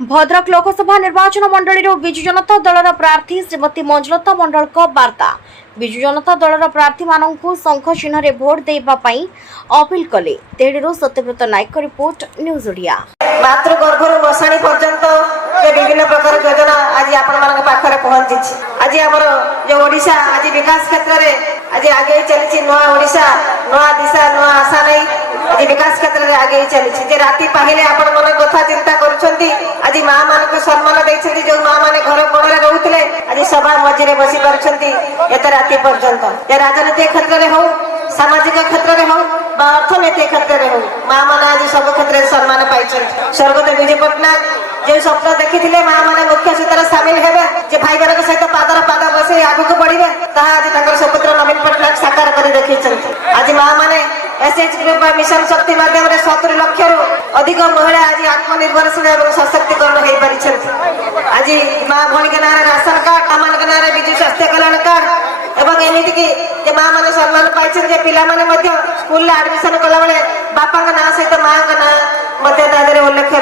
भद्रक लोकसभा निर्वाचन मंडली विजु जनता दलर प्रार्थी श्रीमती मंजुलता मंडल वार्ता विजु जनता दलर प्रार्थी मानू शंख चिन्ह भोट देवाई अपील कले तेड़ू सत्यव्रत नायक रिपोर्ट न्यूज ओडिया। मातृ गर्भर बसाणी पर्यंत विभिन्न प्रकार योजना आज आपण पाखे पहुंची। आज आमर जो ओडिशा आज विकास क्षेत्र में आज आगे चली नुआ ओडिशा नुआ दिशा नुआ आशा नहीं आज विकास क्षेत्र में आगे चली। राति पाहिले आपण मन कथा चिंता करुछंती। आज माँ मान को सम्मान देछंती। जो माँ माने घर कोणरे रहउतले आज सभा मझिरे बसी पारुछंती एते राति पर्यंत। जे राजनीतिक क्षेत्र में हो सामाजिक क्षेत्र में हो बा अर्थनैतिक क्षेत्र में हो माँ माने आज सब क्षेत्र में सम्मान पाइछंती। स्वर्गदेव विजय पटनायक जो स्वप्न देखी माँ मैंने मुख्य सूत्र सामिल हेबे जे भाई बहन सहित पादर पाद बसे आगक बढ़े ताहा आज तंकर सुपुत्र नवीन पटनायक साकार कर देखिछंती। आज माँ मैंने एसएच ग्रुप मिशन शक्ति माध्यम 70 लाख रु अधिक महिला आज आत्मनिर्भरशील और सशक्तिकरण हो पारिछंती। आज माँ भणी के नारे राशन कार्ड आमान के नारे विजु स्वास्थ्य कल्याण कार्ड एवं एमिति कि जे माँ मैंने सम्मान पाइछन जे पिला माने मध्य स्कूल एडमिशन कला बेले बापा का नाम सहित माँ का नाम मध्य उल्लेख